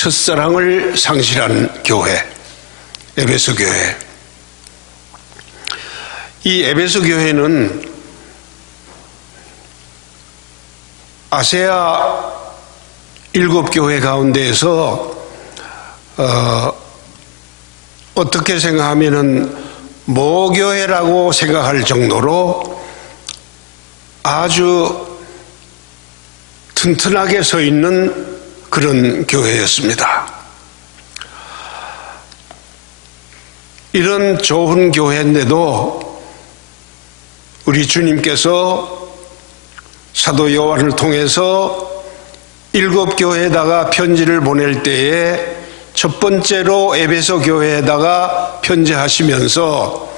첫사랑을 상실한 교회, 에베소 교회. 이 에베소 교회는 아세아 7교회 가운데에서 어떻게 생각하면은 모교회라고 생각할 정도로 아주 튼튼하게 서 있는 그런 교회였습니다. 이런 좋은 교회인데도 우리 주님께서 사도 요한을 통해서 7교회에다가 편지를 보낼 때에 첫 번째로 에베소 교회에다가 편지하시면서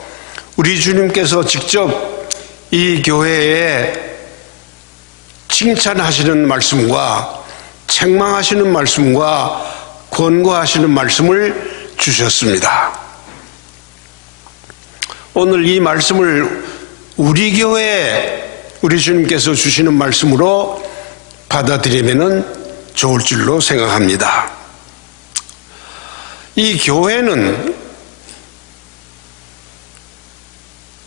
우리 주님께서 직접 이 교회에 칭찬하시는 말씀과 책망하시는 말씀과 권고하시는 말씀을 주셨습니다. 오늘 이 말씀을 우리 교회에 우리 주님께서 주시는 말씀으로 받아들이면 좋을 줄로 생각합니다. 이 교회는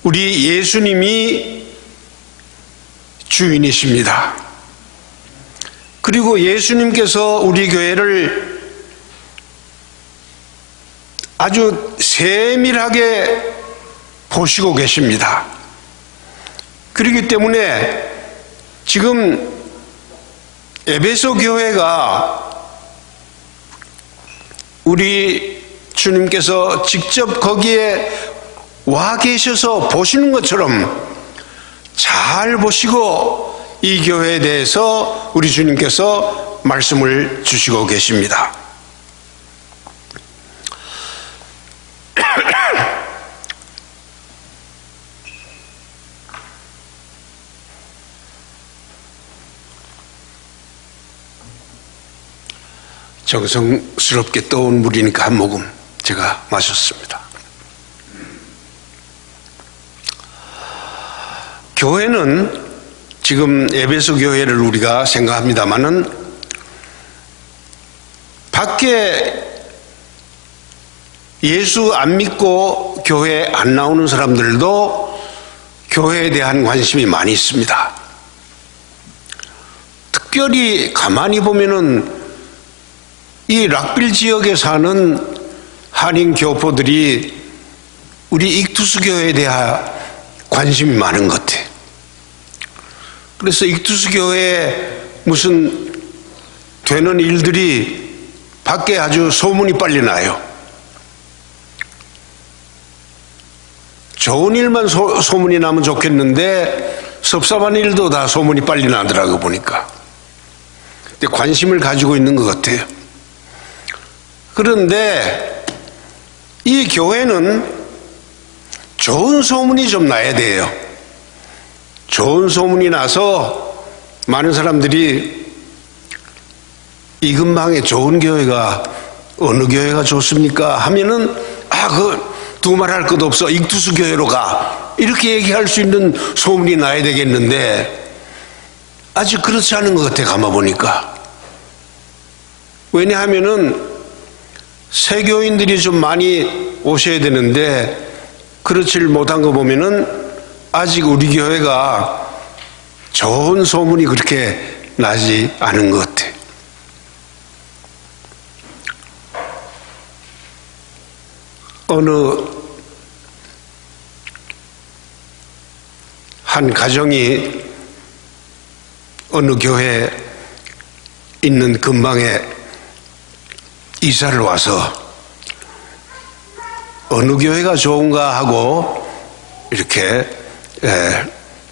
우리 예수님이 주인이십니다. 그리고 예수님께서 우리 교회를 아주 세밀하게 보시고 계십니다. 그렇기 때문에 지금 에베소 교회가 우리 주님께서 직접 거기에 와 계셔서 보시는 것처럼 잘 보시고 이 교회에 대해서 우리 주님께서 말씀을 주시고 계십니다. 정성스럽게 떠온 물이니까 한 모금 제가 마셨습니다. 교회는 지금 에베소 교회를 우리가 생각합니다마는 밖에 예수 안 믿고 교회 안 나오는 사람들도 교회에 대한 관심이 많이 있습니다. 특별히 가만히 보면은 이 락빌 지역에 사는 한인 교포들이 우리 익투스 교회에 대한 관심이 많은 것 같아요. 그래서 익투스 교회에 무슨 되는 일들이 밖에 아주 소문이 빨리 나요. 좋은 일만 소문이 나면 좋겠는데 섭섭한 일도 다 소문이 빨리 나더라고 보니까. 근데 관심을 가지고 있는 것 같아요. 그런데 이 교회는 좋은 소문이 좀 나야 돼요. 좋은 소문이 나서 많은 사람들이 이 근방에 좋은 교회가 어느 교회가 좋습니까? 하면은 그 두말할 것 없어 익투스 교회로 가 이렇게 얘기할 수 있는 소문이 나야 되겠는데 아직 그렇지 않은 것 같아 가만 보니까. 왜냐하면은 세교인들이 좀 많이 오셔야 되는데 그렇지를 못한 거 보면은 아직 우리 교회가 좋은 소문이 그렇게 나지 않은 것 같아. 어느 한 가정이 어느 교회에 있는 근방에 이사를 와서 어느 교회가 좋은가 하고 이렇게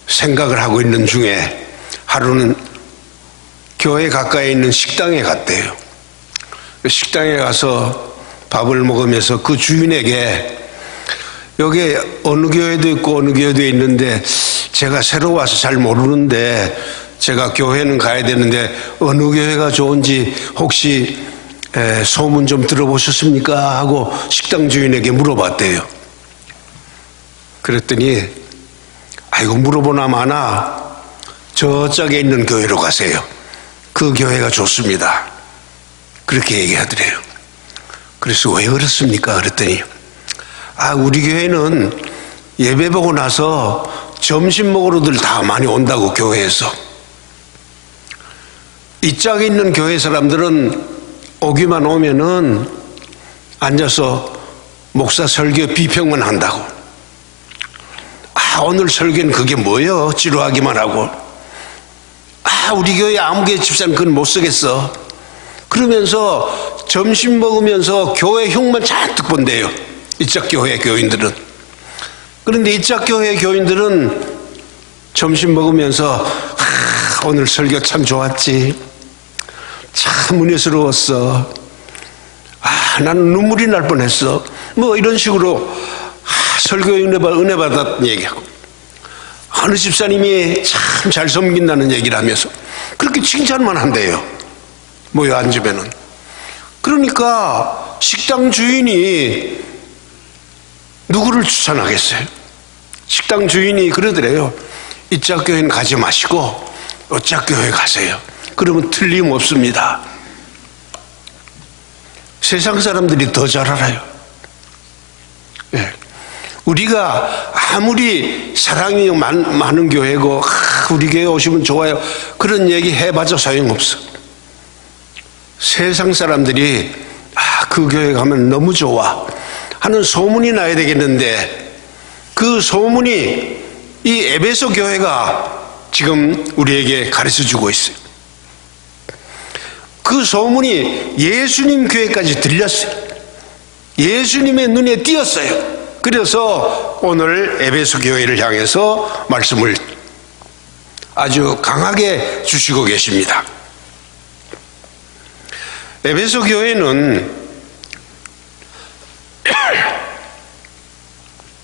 생각을 하고 있는 중에 하루는 교회 가까이에 있는 식당에 갔대요. 식당에 가서 밥을 먹으면서 그 주인에게 여기 어느 교회도 있고 어느 교회도 있는데 제가 새로 와서 잘 모르는데 제가 교회는 가야 되는데 어느 교회가 좋은지 혹시 소문 좀 들어보셨습니까? 하고 식당 주인에게 물어봤대요. 그랬더니 아이고 물어보나 마나 저쪽에 있는 교회로 가세요. 그 교회가 좋습니다. 그렇게 얘기하더래요. 그래서 왜 그렇습니까? 그랬더니 우리 교회는 예배 보고 나서 점심 먹으러들 다 많이 온다고, 교회에서. 이 짝에 있는 교회 사람들은 오기만 오면은 앉아서 목사 설교 비평만 한다고. 오늘 설교는 그게 뭐예요? 지루하기만 하고. 우리 교회 아무개 집사는 그건 못 쓰겠어. 그러면서 점심 먹으면서 교회 흉만 잔뜩 본대요, 이짝 교회 교인들은. 그런데 이짝 교회 교인들은 점심 먹으면서 오늘 설교 참 좋았지, 참 은혜스러웠어, 나는 눈물이 날 뻔했어, 뭐 이런 식으로 설교에 은혜 받았다는 얘기하고, 어느 집사님이 참 잘 섬긴다는 얘기를 하면서 그렇게 칭찬만 한대요, 모여 앉으면은. 그러니까 식당 주인이 누구를 추천하겠어요? 식당 주인이 그러더래요. 이짝 교회는 가지 마시고 어짝 교회 가세요. 그러면 틀림없습니다. 세상 사람들이 더 잘 알아요. 예. 우리가 아무리 사랑이 많은 교회고 우리 교회 오시면 좋아요, 그런 얘기 해봐도 소용없어. 세상 사람들이 그 교회 가면 너무 좋아 하는 소문이 나야 되겠는데, 그 소문이 이 에베소 교회가 지금 우리에게 가르쳐주고 있어요. 그 소문이 예수님 교회까지 들렸어요. 예수님의 눈에 띄었어요. 그래서 오늘 에베소 교회를 향해서 말씀을 아주 강하게 주시고 계십니다. 에베소 교회는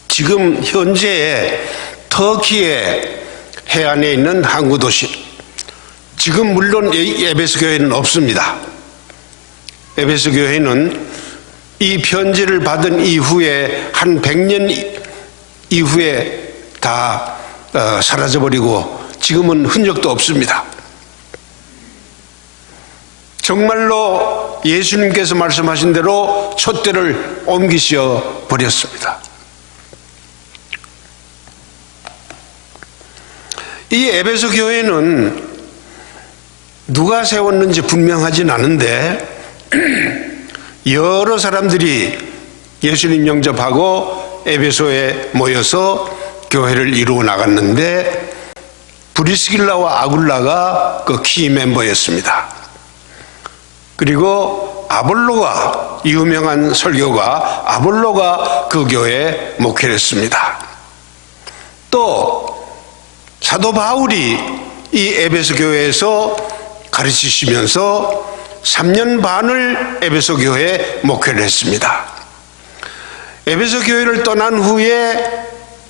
지금 현재 터키의 해안에 있는 항구 도시, 지금 물론 에베소 교회는 없습니다. 에베소 교회는 이 편지를 받은 이후에 한 100년 이후에 다 사라져버리고 지금은 흔적도 없습니다. 정말로 예수님께서 말씀하신 대로 촛대를 옮기셔 버렸습니다. 이 에베소 교회는 누가 세웠는지 분명하진 않은데 여러 사람들이 예수님 영접하고 에베소에 모여서 교회를 이루어 나갔는데 브리스길라와 아굴라가 그 키 멤버였습니다. 그리고 아볼로가, 유명한 설교가 아볼로가 그 교회에 목회를 했습니다. 또 사도 바울이 이 에베소 교회에서 가르치시면서 3년 반을 에베소 교회에 목회를 했습니다. 에베소 교회를 떠난 후에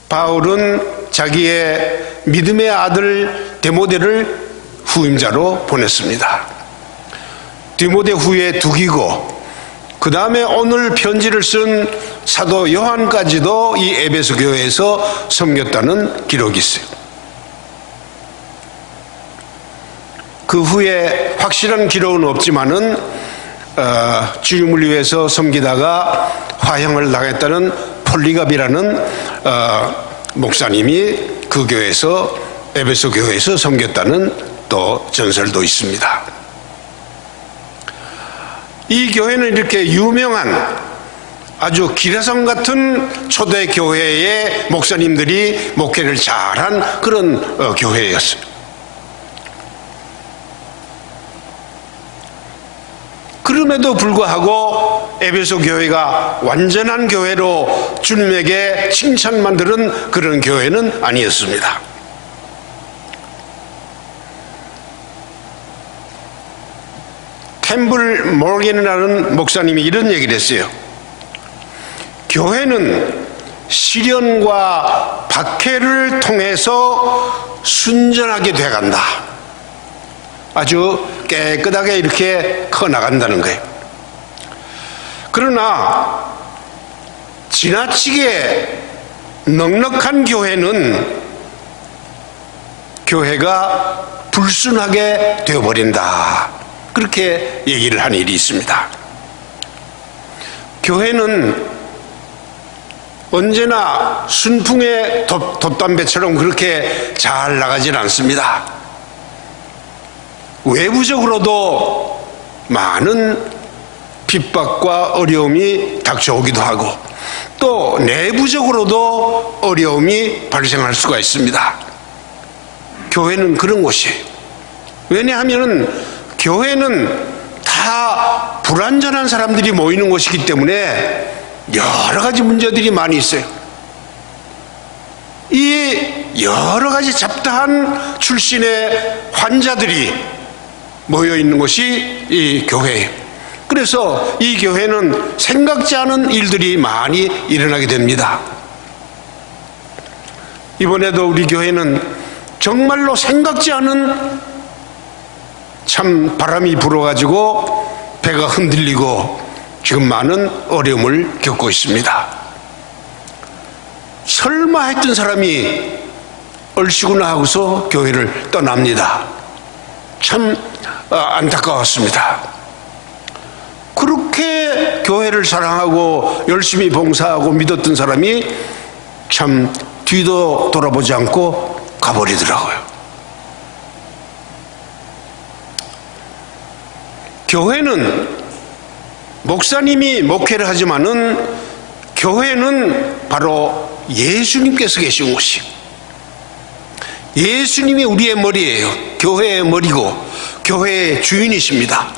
바울은 자기의 믿음의 아들 디모데를 후임자로 보냈습니다. 디모데 후에 두기고, 그 다음에 오늘 편지를 쓴 사도 요한까지도 이 에베소 교회에서 섬겼다는 기록이 있어요. 그 후에 확실한 기록은 없지만은 주님을 위해서 섬기다가 화형을 당했다는 폴리갑이라는 목사님이 그 교회에서, 에베소 교회에서 섬겼다는 또 전설도 있습니다. 이 교회는 이렇게 유명한 아주 기라성 같은 초대 교회의 목사님들이 목회를 잘한 그런 교회였어요. 그럼에도 불구하고 에베소 교회가 완전한 교회로 주님에게 칭찬만 들은 그런 교회는 아니었습니다. 캠블 모겐이라는 목사님이 이런 얘기를 했어요. 교회는 시련과 박해를 통해서 순전하게 돼간다. 아주 깨끗하게 이렇게 커나간다는 거예요. 그러나 지나치게 넉넉한 교회는 교회가 불순하게 되어버린다. 그렇게 얘기를 한 일이 있습니다. 교회는 언제나 순풍의 돛담배처럼 그렇게 잘 나가진 않습니다. 외부적으로도 많은 핍박과 어려움이 닥쳐오기도 하고 또 내부적으로도 어려움이 발생할 수가 있습니다. 교회는 그런 곳이에요. 왜냐하면 교회는 다 불완전한 사람들이 모이는 곳이기 때문에 여러 가지 문제들이 많이 있어요. 이 여러 가지 잡다한 출신의 환자들이 모여 있는 곳이 이 교회예요. 그래서 이 교회는 생각지 않은 일들이 많이 일어나게 됩니다. 이번에도 우리 교회는 정말로 생각지 않은 참 바람이 불어가지고 배가 흔들리고 지금 많은 어려움을 겪고 있습니다. 설마 했던 사람이 얼씨구나 하고서 교회를 떠납니다. 참 안타까웠습니다. 그렇게 교회를 사랑하고 열심히 봉사하고 믿었던 사람이 참 뒤도 돌아보지 않고 가버리더라고요. 교회는 목사님이 목회를 하지만은 교회는 바로 예수님께서 계신 곳이에요. 예수님이 우리의 머리예요. 교회의 머리고 교회의 주인이십니다.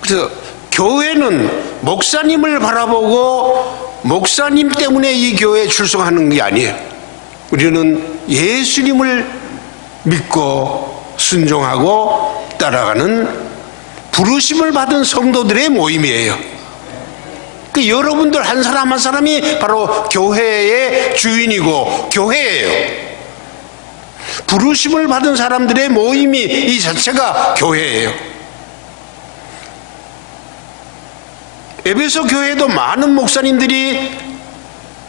그래서 교회는 목사님을 바라보고 목사님 때문에 이 교회에 출석하는 게 아니에요. 우리는 예수님을 믿고 순종하고 따라가는 부르심을 받은 성도들의 모임이에요. 그 여러분들 한 사람 한 사람이 바로 교회의 주인이고 교회예요. 부르심을 받은 사람들의 모임이 이 자체가 교회예요. 에베소 교회도 많은 목사님들이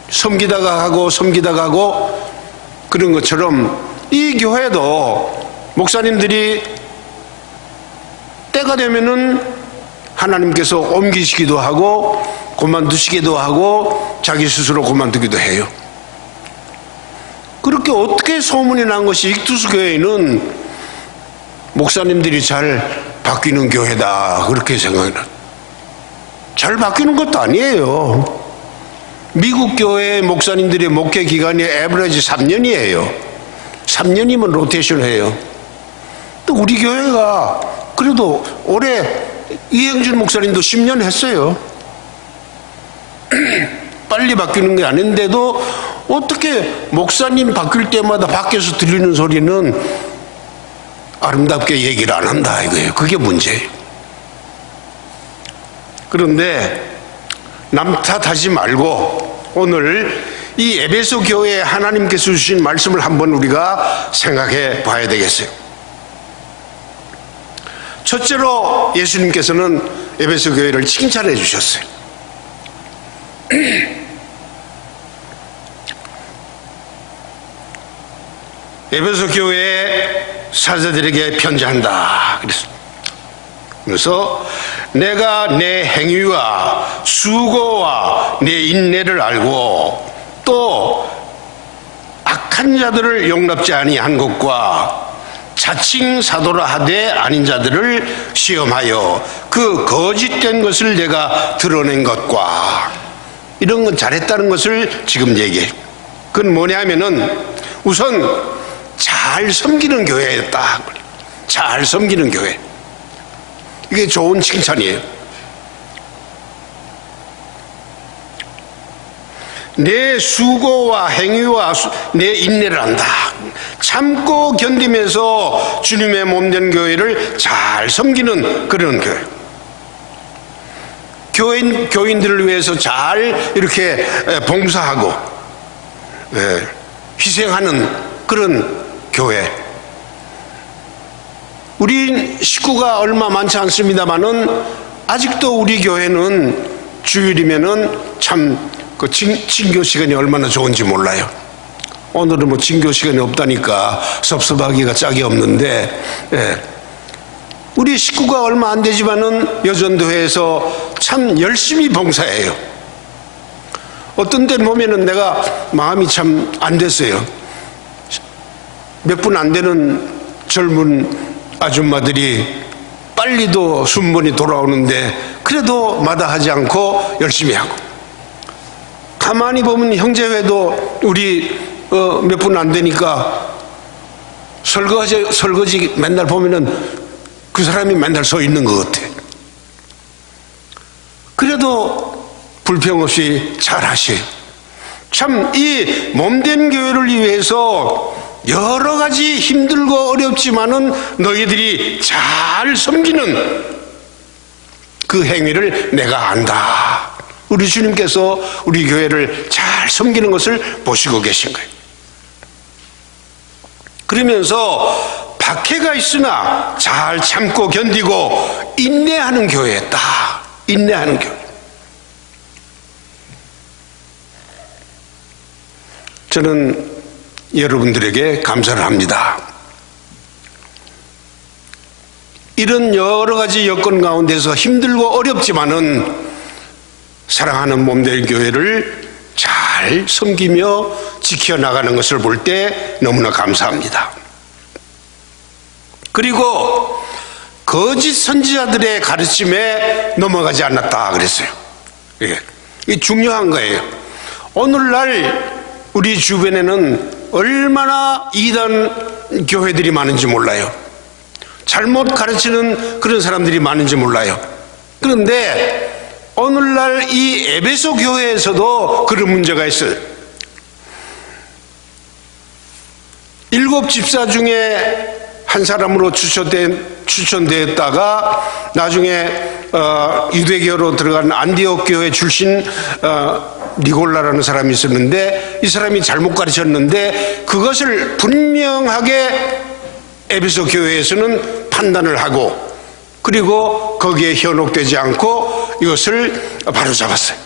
섬기다가 하고 그런 것처럼 이 교회도 목사님들이 때가 되면은 하나님께서 옮기시기도 하고 그만두시기도 하고 자기 스스로 그만두기도 해요. 그렇게 어떻게 소문이 난 것이 익투스 교회는 목사님들이 잘 바뀌는 교회다 그렇게 생각해요. 잘 바뀌는 것도 아니에요. 미국 교회 목사님들의 목회 기간이 에버리지 3년이에요. 3년이면 로테이션 해요. 또 우리 교회가 그래도 올해 이행준 목사님도 10년 했어요. 빨리 바뀌는 게 아닌데도 어떻게 목사님 바뀔 때마다 밖에서 들리는 소리는 아름답게 얘기를 안 한다 이거예요. 그게 문제예요. 그런데 남 탓하지 말고 오늘 이 에베소 교회에 하나님께서 주신 말씀을 한번 우리가 생각해 봐야 되겠어요. 첫째로 예수님께서는 에베소 교회를 칭찬해 주셨어요. 에베소 교회의 사제들에게 편지한다 그래서 내가 내 행위와 수고와 내 인내를 알고 또 악한 자들을 용납지 아니한 것과 자칭 사도라 하되 아닌 자들을 시험하여 그 거짓된 것을 내가 드러낸 것과 이런 건 잘했다는 것을 지금 얘기해요. 그건 뭐냐면은 우선 잘 섬기는 교회였다. 잘 섬기는 교회. 이게 좋은 칭찬이에요. 내 수고와 행위와 내 인내를 안다. 참고 견디면서 주님의 몸된 교회를 잘 섬기는 그런 교회. 교인들을 위해서 잘 이렇게 봉사하고 희생하는 그런 교회. 우리 식구가 얼마 많지 않습니다만은 아직도 우리 교회는 주일이면은 참 그 징교 시간이 얼마나 좋은지 몰라요. 오늘은 뭐 징교 시간이 없다니까 섭섭하기가 짝이 없는데 우리 식구가 얼마 안 되지만은 여전도회에서 참 열심히 봉사해요. 어떤 때는 보면은 내가 마음이 참 안 됐어요. 몇 분 안 되는 젊은 아줌마들이 빨리도 순번이 돌아오는데 그래도 마다하지 않고 열심히 하고, 가만히 보면 형제회도 우리 몇 분 안 되니까 설거지 맨날 보면은 그 사람이 맨날 서 있는 것 같아. 그래도 불평 없이 잘 하셔요. 참 이 몸된 교회를 위해서 여러 가지 힘들고 어렵지만은 너희들이 잘 섬기는 그 행위를 내가 안다. 우리 주님께서 우리 교회를 잘 섬기는 것을 보시고 계신 거예요. 그러면서 박해가 있으나 잘 참고 견디고 인내하는 교회였다. 인내하는 교회. 저는 여러분들에게 감사를 합니다. 이런 여러 가지 여건 가운데서 힘들고 어렵지만은 사랑하는 몸된 교회를 잘 섬기며 지켜나가는 것을 볼 때 너무나 감사합니다. 그리고 거짓 선지자들의 가르침에 넘어가지 않았다 그랬어요. 이게 중요한 거예요. 오늘날 우리 주변에는 얼마나 이단 교회들이 많은지 몰라요. 잘못 가르치는 그런 사람들이 많은지 몰라요. 그런데 오늘날 이 에베소 교회에서도 그런 문제가 있어요. 7 집사 중에 한 사람으로 추천되었다가 나중에 유대교로 들어간 안디옥 교회 출신 니골라라는 사람이 있었는데, 이 사람이 잘못 가르쳤는데 그것을 분명하게 에베소 교회에서는 판단을 하고, 그리고 거기에 현혹되지 않고 이것을 바로잡았어요.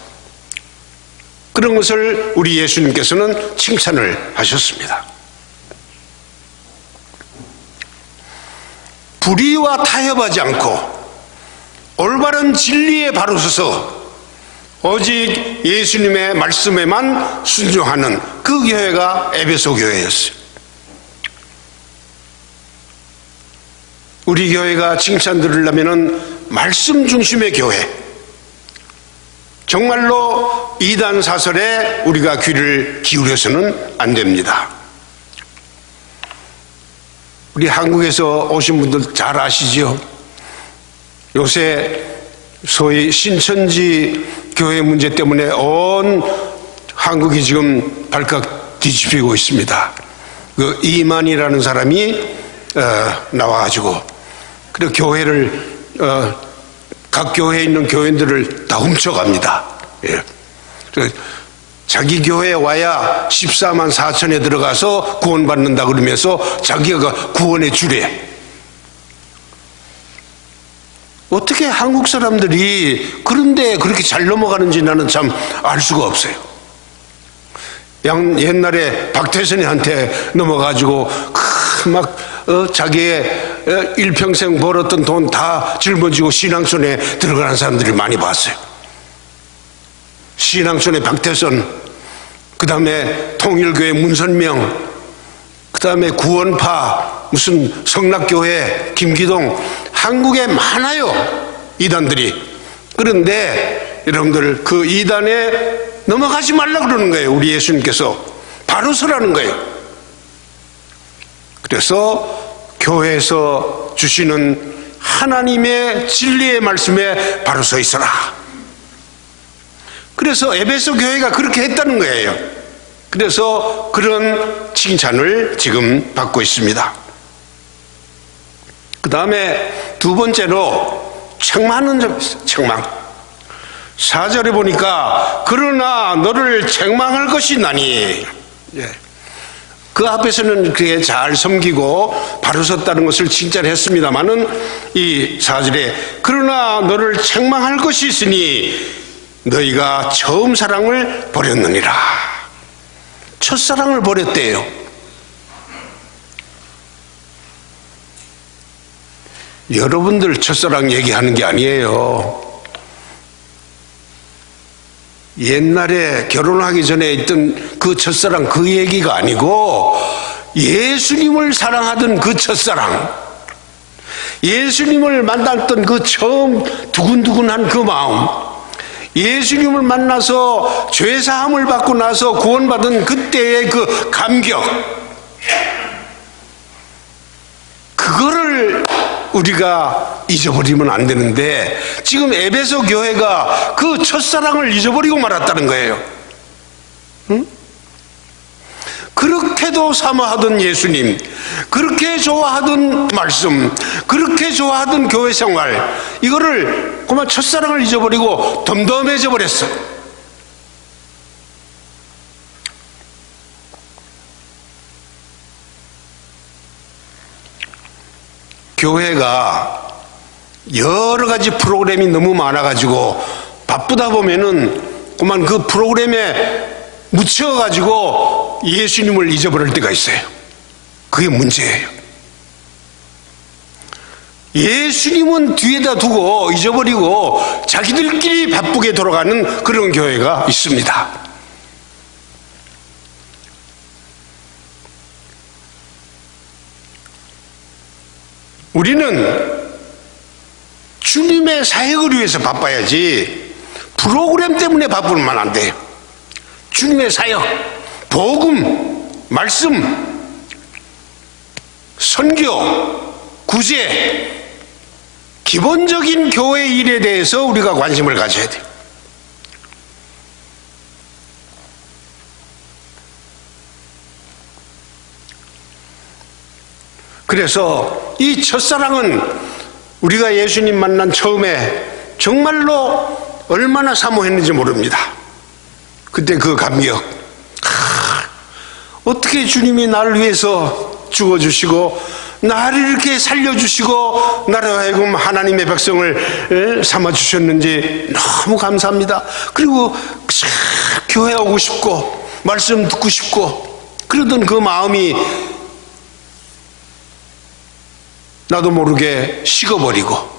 그런 것을 우리 예수님께서는 칭찬을 하셨습니다. 불의와 타협하지 않고 올바른 진리에 바로 서서 오직 예수님의 말씀에만 순종하는 그 교회가 에베소 교회였어요. 우리 교회가 칭찬 들으려면 말씀 중심의 교회, 정말로 이단 사설에 우리가 귀를 기울여서는 안 됩니다. 우리 한국에서 오신 분들 잘 아시죠? 요새 소위 신천지 교회 문제 때문에 온 한국이 지금 발칵 뒤집히고 있습니다. 그 이만이라는 사람이 나와가지고 그리고 교회를 각 교회에 있는 교인들을 다 훔쳐갑니다. 예. 자기 교회에 와야 14만 4천에 들어가서 구원받는다 그러면서 자기가 구원의 주례. 어떻게 한국 사람들이 그런데 그렇게 잘 넘어가는지 나는 참 알 수가 없어요. 옛날에 박태선이한테 넘어가지고 막 자기의 일평생 벌었던 돈 다 짊어지고 신앙촌에 들어가는 사람들이 많이 봤어요. 신앙촌의 박태선, 그 다음에 통일교회 문선명, 그 다음에 구원파 무슨 성락교회 김기동, 한국에 많아요 이단들이. 그런데 여러분들 그 이단에 넘어가지 말라 그러는 거예요. 우리 예수님께서 바로 서라는 거예요. 그래서 교회에서 주시는 하나님의 진리의 말씀에 바로 서 있어라. 그래서 에베소 교회가 그렇게 했다는 거예요. 그래서 그런 칭찬을 지금 받고 있습니다. 그 다음에 두 번째로 책망하는 점 있어요. 책망. 4절에 보니까 그러나 너를 책망할 것이 나니, 그 앞에서는 그게 잘 섬기고 바로 섰다는 것을 칭찬했습니다마는 이 4절에 그러나 너를 책망할 것이 있으니 너희가 처음 사랑을 버렸느니라. 첫사랑을 버렸대요. 여러분들 첫사랑 얘기하는 게 아니에요. 옛날에 결혼하기 전에 있던 그 첫사랑 그 얘기가 아니고 예수님을 사랑하던 그 첫사랑, 예수님을 만났던 그 처음 두근두근한 그 마음, 예수님을 만나서 죄사함을 받고 나서 구원받은 그때의 그 감격, 그거를 우리가 잊어버리면 안 되는데 지금 에베소 교회가 그 첫사랑을 잊어버리고 말았다는 거예요. 응? 그렇게도 사모하던 예수님, 그렇게 좋아하던 말씀, 그렇게 좋아하던 교회 생활, 이거를 그만 첫사랑을 잊어버리고 덤덤해져 버렸어. 교회가 여러 가지 프로그램이 너무 많아가지고 바쁘다 보면은 그만 그 프로그램에 묻혀가지고 예수님을 잊어버릴 때가 있어요. 그게 문제예요. 예수님은 뒤에다 두고 잊어버리고 자기들끼리 바쁘게 돌아가는 그런 교회가 있습니다. 우리는 주님의 사역을 위해서 바빠야지 프로그램 때문에 바쁘면 안 돼요. 주님의 사역, 복음, 말씀, 선교, 구제, 기본적인 교회 일에 대해서 우리가 관심을 가져야 돼요. 그래서 이 첫사랑은 우리가 예수님 만난 처음에 정말로 얼마나 사모했는지 모릅니다. 그때 그 감격, 어떻게 주님이 나를 위해서 죽어주시고 나를 이렇게 살려주시고 나를 하여금 하나님의 백성을 삼아주셨는지 너무 감사합니다. 그리고 교회 오고 싶고 말씀 듣고 싶고 그러던 그 마음이 나도 모르게 식어버리고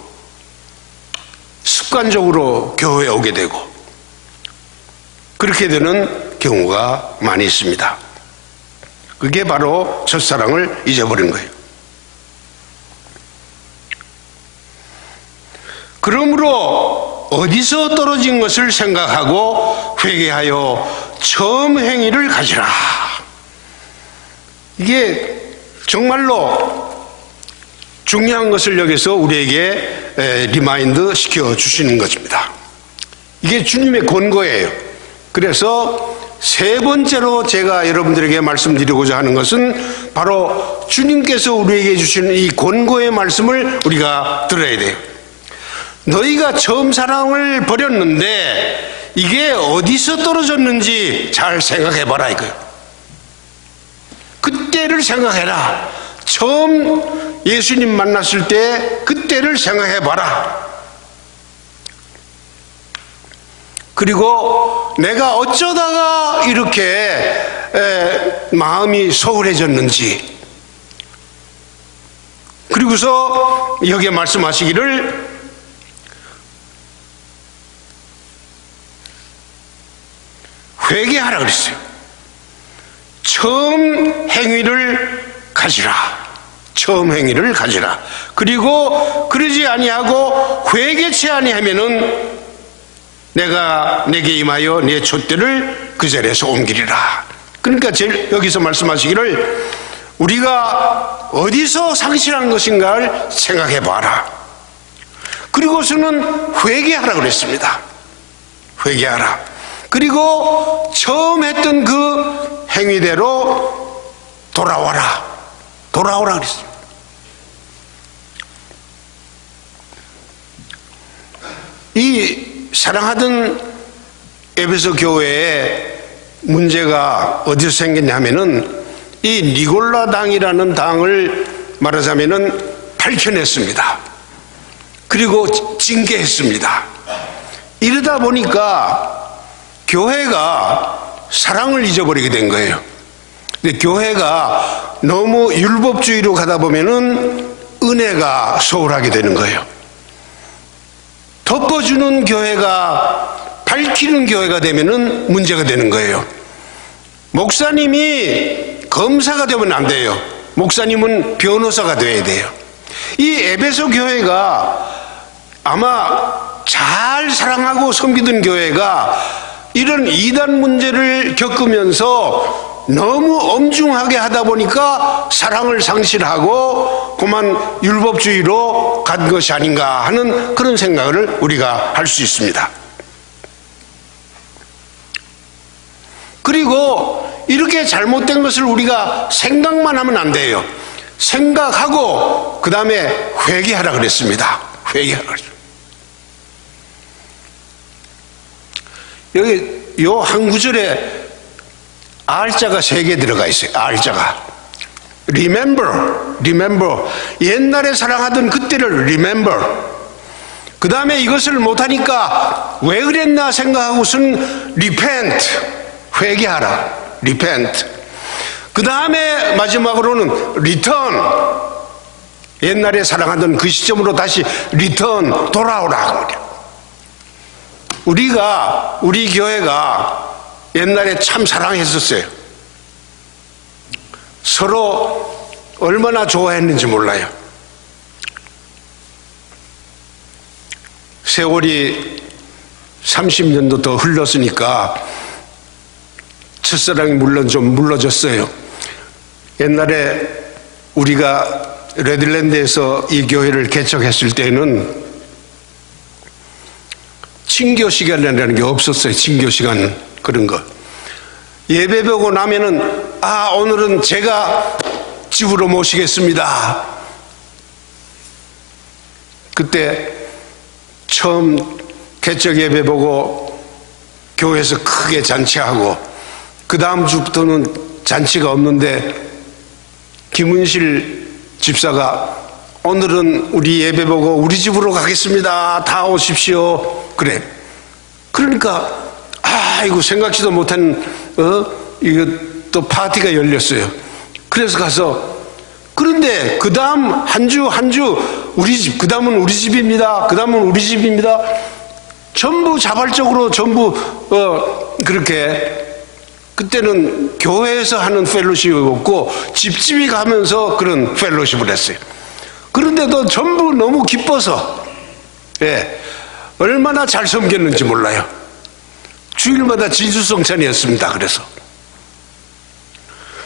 습관적으로 교회에 오게 되고 그렇게 되는 경우가 많이 있습니다. 그게 바로 첫사랑을 잊어버린 거예요. 그러므로 어디서 떨어진 것을 생각하고 회개하여 처음 행위를 가지라. 이게 정말로 중요한 것을 여기서 우리에게 리마인드 시켜주시는 것입니다. 이게 주님의 권고예요. 그래서 세 번째로 제가 여러분들에게 말씀드리고자 하는 것은 바로 주님께서 우리에게 주시는 이 권고의 말씀을 우리가 들어야 돼요. 너희가 처음 사랑을 버렸는데 이게 어디서 떨어졌는지 잘 생각해봐라 이거예요. 그때를 생각해라. 처음 예수님 만났을 때 그때를 생각해봐라. 그리고 내가 어쩌다가 이렇게 마음이 소홀해졌는지, 그리고서 여기에 말씀하시기를 회개하라 그랬어요. 처음 행위를 가지라. 처음 행위를 가지라. 그리고 그러지 아니하고 회개치 아니하면은 내가 내게 임하여 내 촛대를 그 자리에서 옮기리라. 그러니까 여기서 말씀하시기를 우리가 어디서 상실한 것인가를 생각해 봐라. 그리고서는 회개하라 그랬습니다. 회개하라. 그리고 처음 했던 그 행위대로 돌아와라. 돌아오라 그랬습니다. 이 사랑하던 에베소 교회에 문제가 어디서 생겼냐면은 이 니골라 당이라는 당을 말하자면은 밝혀냈습니다. 그리고 징계했습니다. 이러다 보니까 교회가 사랑을 잊어버리게 된 거예요. 근데 교회가 너무 율법주의로 가다 보면은 은혜가 소홀하게 되는 거예요. 덮어주는 교회가, 밝히는 교회가 되면은 문제가 되는 거예요. 목사님이 검사가 되면 안 돼요. 목사님은 변호사가 돼야 돼요. 이 에베소 교회가 아마 잘 사랑하고 섬기던 교회가 이런 이단 문제를 겪으면서 너무 엄중하게 하다 보니까 사랑을 상실하고 그만 율법주의로 간 것이 아닌가 하는 그런 생각을 우리가 할 수 있습니다. 그리고 이렇게 잘못된 것을 우리가 생각만 하면 안 돼요. 생각하고 그 다음에 회개하라 그랬습니다. 회개하라 그랬습니다. 여기 요 한 구절에 R자가 3개 들어가 있어요. R자가. remember. 옛날에 사랑하던 그때를 remember. 그 다음에 이것을 못하니까 왜 그랬나 생각하고선 repent. 회개하라. repent. 그 다음에 마지막으로는 return. 옛날에 사랑하던 그 시점으로 다시 return. 돌아오라. 우리 교회가 옛날에 참 사랑했었어요. 서로 얼마나 좋아했는지 몰라요. 세월이 30년도 더 흘렀으니까 첫사랑이 물론 좀 물러졌어요. 옛날에 우리가 레들랜드에서 이 교회를 개척했을 때는 친교 시간이라는 게 없었어요. 친교 시간 그런 거. 예배 보고 나면은 오늘은 제가 집으로 모시겠습니다. 그때 처음 개척 예배 보고 교회에서 크게 잔치하고 그 다음 주부터는 잔치가 없는데 김은실 집사가 오늘은 우리 예배 보고 우리 집으로 가겠습니다. 다 오십시오. 그래. 그러니까 이거 생각지도 못한 이거 또 파티가 열렸어요. 그래서 가서 그런데 그 다음 한 주 우리 집, 그 다음은 우리 집입니다. 그 다음은 우리 집입니다. 전부 자발적으로 전부 그렇게 그때는 교회에서 하는 펠로십이 없고 집집이 가면서 그런 펠로십을 했어요. 그런데도 전부 너무 기뻐서 얼마나 잘 섬겼는지 몰라요. 주일마다 진수성찬이었습니다. 그래서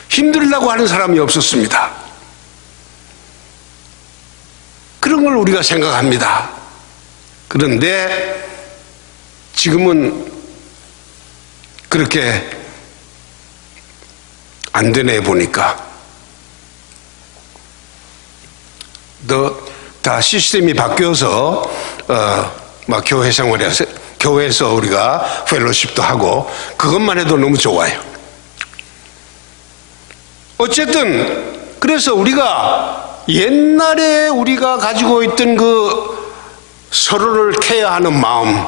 힘들다고 하는 사람이 없었습니다. 그런 걸 우리가 생각합니다. 그런데 지금은 그렇게 안 되네 보니까 다 시스템이 바뀌어서 막 교회 생활에서 교회에서 우리가 펠로십도 하고 그것만 해도 너무 좋아요. 어쨌든 그래서 우리가 옛날에 우리가 가지고 있던 그 서로를 케어하는 마음,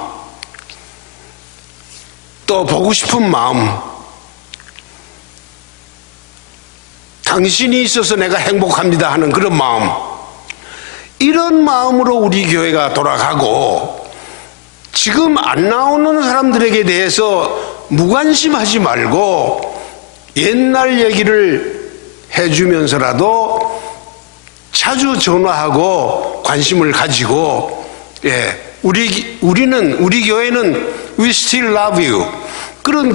또 보고 싶은 마음, 당신이 있어서 내가 행복합니다 하는 그런 마음, 이런 마음으로 우리 교회가 돌아가고 지금 안 나오는 사람들에게 대해서 무관심하지 말고 옛날 얘기를 해주면서라도 자주 전화하고 관심을 가지고 우리 교회는 We still love you 그런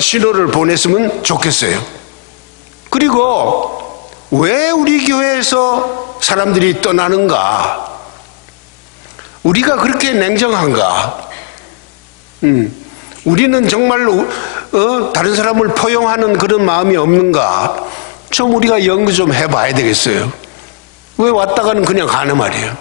신호를 보냈으면 좋겠어요. 그리고 왜 우리 교회에서 사람들이 떠나는가? 우리가 그렇게 냉정한가? 우리는 정말로 다른 사람을 포용하는 그런 마음이 없는가? 좀 우리가 연구 좀 해봐야 되겠어요. 왜 왔다가는 그냥 가는 말이에요?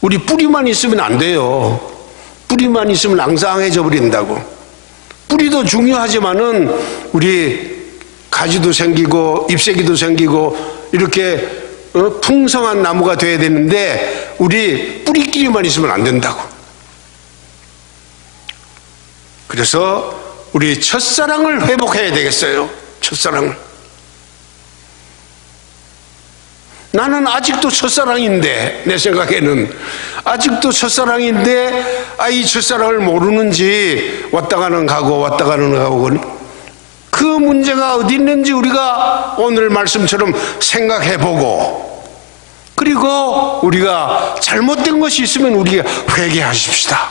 우리 뿌리만 있으면 안 돼요. 뿌리만 있으면 앙상해져 버린다고. 뿌리도 중요하지만은 우리 가지도 생기고 잎새기도 생기고 이렇게 풍성한 나무가 돼야 되는데 우리 뿌리끼리만 있으면 안 된다고. 그래서 우리 첫사랑을 회복해야 되겠어요. 첫사랑을. 나는 아직도 첫사랑인데, 내 생각에는 아직도 첫사랑인데, 이 첫사랑을 모르는지 왔다 가는 가고 왔다 가는 가고, 그 문제가 어디 있는지 우리가 오늘 말씀처럼 생각해보고, 그리고 우리가 잘못된 것이 있으면 우리가 회개하십시다.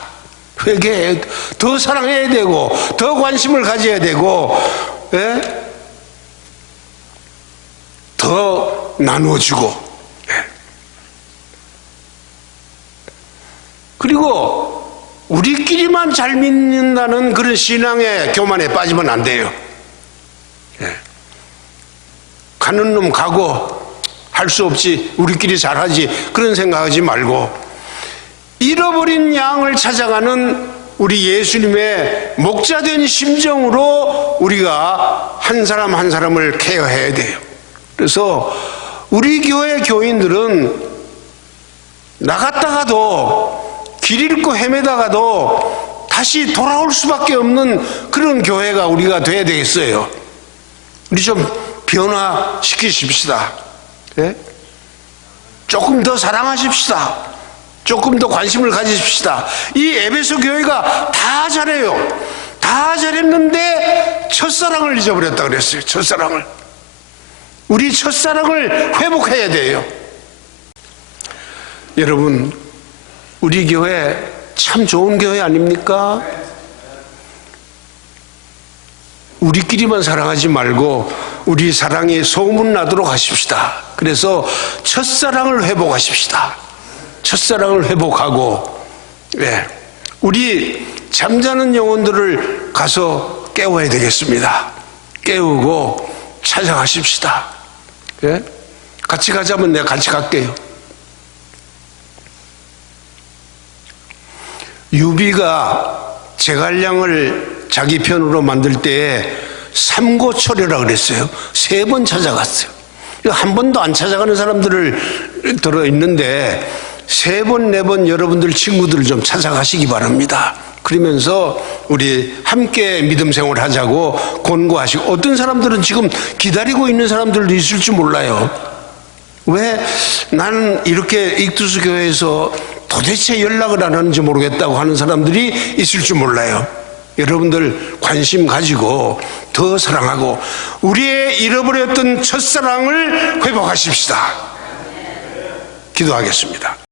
회개해. 더 사랑해야 되고 더 관심을 가져야 되고, 예? 더 나누어주고, 예. 그리고 우리끼리만 잘 믿는다는 그런 신앙의 교만에 빠지면 안 돼요. 예. 가는 놈 가고 할 수 없지, 우리끼리 잘하지, 그런 생각하지 말고 잃어버린 양을 찾아가는 우리 예수님의 목자된 심정으로 우리가 한 사람 한 사람을 케어해야 돼요. 그래서 우리 교회 교인들은 나갔다가도 길 잃고 헤매다가도 다시 돌아올 수밖에 없는 그런 교회가 우리가 돼야 되겠어요. 우리 좀 변화시키십시다. 예? 조금 더 사랑하십시다. 조금 더 관심을 가지십시다. 이 에베소 교회가 다 잘해요. 다 잘했는데 첫사랑을 잊어버렸다 그랬어요. 첫사랑을. 우리 첫사랑을 회복해야 돼요. 여러분, 우리 교회 참 좋은 교회 아닙니까? 우리끼리만 사랑하지 말고 우리 사랑이 소문나도록 하십시다. 그래서 첫사랑을 회복하십시다. 첫사랑을 회복하고, 예, 우리 잠자는 영혼들을 가서 깨워야 되겠습니다. 깨우고 찾아가십시다. 예? 같이 가자면 내가 같이 갈게요. 유비가 제갈량을 자기 편으로 만들 때에 삼고초려라 그랬어요. 3번 찾아갔어요. 한 번도 안 찾아가는 사람들을 들어있는데 3번, 4번 여러분들 친구들을 좀 찾아가시기 바랍니다. 그러면서 우리 함께 믿음 생활을 하자고 권고하시고, 어떤 사람들은 지금 기다리고 있는 사람들도 있을 줄 몰라요. 왜 나는 이렇게 익투스 교회에서 도대체 연락을 안 하는지 모르겠다고 하는 사람들이 있을 줄 몰라요. 여러분들 관심 가지고 더 사랑하고 우리의 잃어버렸던 첫사랑을 회복하십시다. 기도하겠습니다.